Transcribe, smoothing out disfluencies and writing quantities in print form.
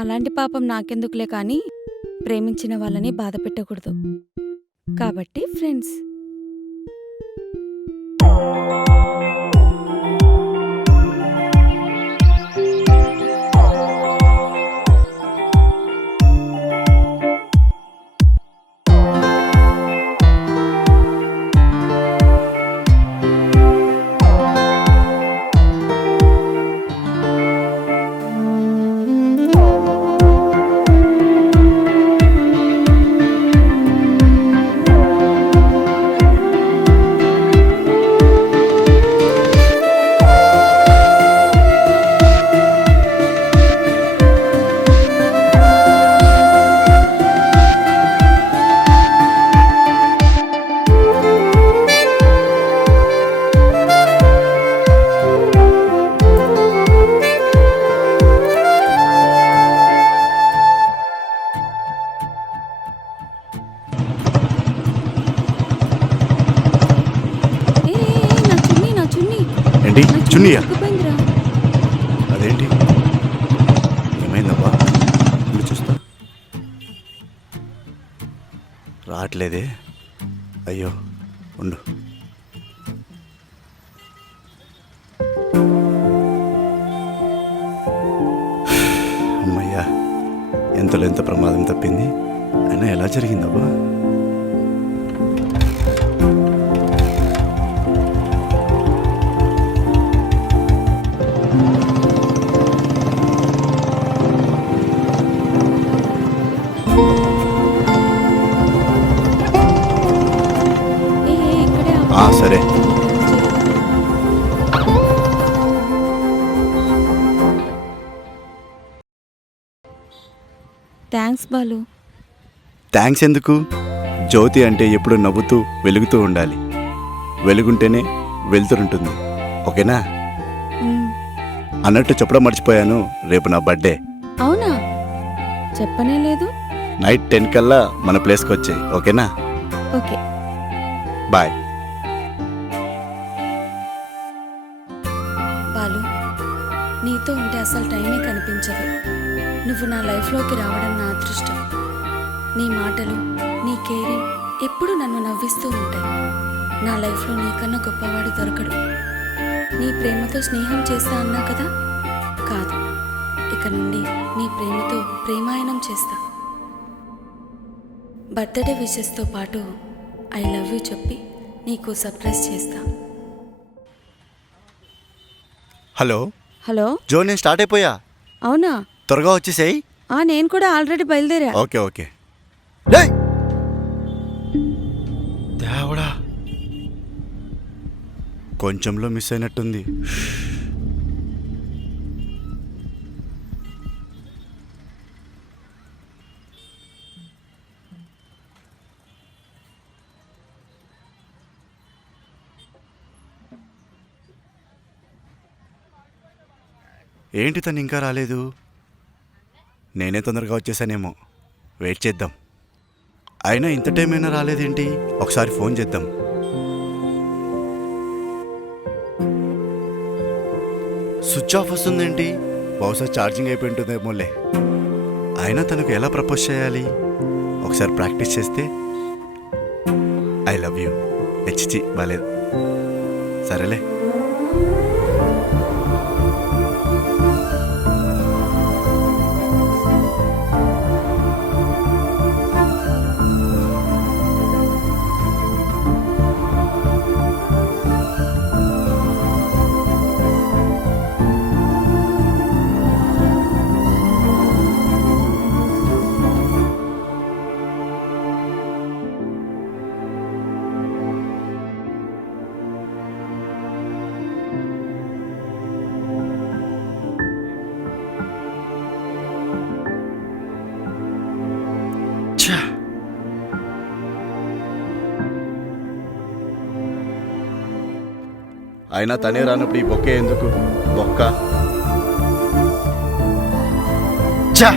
అలాంటి పాపం నాకెందుకులే కానీ ప్రేమించిన వాళ్ళని బాధ పెట్టకూడదు కాబట్టి ఫ్రెండ్స్. ఏంటి చున్నీయా? తప్పిపోయిందిరా. అదేంటి ఏమైందబ్బా? ఉండు చూస్తా. రావట్లేదే. అయ్యో ఉండు. అమ్మయ్యా, ఎంతలో ఎంత ప్రమాదం తప్పింది. అయినా ఎలా జరిగిందబ్బా? ఇక్కడే సరే. థ్యాంక్స్ బాలు. థ్యాంక్స్ ఎందుకు? జ్యోతి అంటే ఎప్పుడు నవ్వుతూ వెలుగుతూ ఉండాలి. వెలుగుంటేనే వెలుతురుంటుంది. ఓకేనా? అన్నట్టు చెప్పడం మర్చిపోయాను, రేపు నా బర్త్డే. అవునా? చెప్పనే లేదు. నైట్ 10 కల్లా మన ప్లేస్కి వచ్చాయి. ఓకేనా? Okay bye. బాలు, నీతో ఉంటే అసలు టైమే కనిపించదు. నువ్వు నా లైఫ్లోకి రావడం నా అదృష్టం. నీ మాటలు, నీ కేరింగ్ ఎప్పుడూ నన్ను నవ్విస్తూ ఉంటాయి. నా లైఫ్లో నీకన్నా గొప్పవాడు దొరకడు. నీ ప్రేమతో స్నేహం చేస్తా అన్నా కదా? కాదు, ఇక నుండి నీ ప్రేమతో ప్రేమాయణం చేస్తా. బర్త్డే విషెస్తో పాటు ఐ లవ్ యూ చెప్పి నీకు సర్ప్రైజ్ చేస్తా. హలో హలో జో, నేను స్టార్ట్ అయిపోయా. అవునా? త్వరగా వచ్చేసేయ్. నేను కూడా ఆల్రెడీ బయలుదేరా. Okay okay. దేవుడా, కొంచెంలో మిస్ అయినట్టుంది. ఏంటి తను ఇంకా రాలేదు? నేనే తొందరగా వచ్చేసానేమో. వెయిట్ చేద్దాం. అయినా ఇంత టైం అయినా రాలేదేంటి? ఒకసారి ఫోన్ చేద్దాం. స్విచ్ ఆఫ్ వస్తుందేంటి? బహుశా ఛార్జింగ్ అయిపోయి ఉంటుందేమోలే. అయినా తనకు ఎలా ప్రపోజ్ చేయాలి? ఒకసారి ప్రాక్టీస్ చేస్తే. I love you. హెచ్చి బాలేదు. సరేలే. అయినా తనే రానప్పుడు ఈ బొక్కే ఎందుకు? బొక్క. ఛా!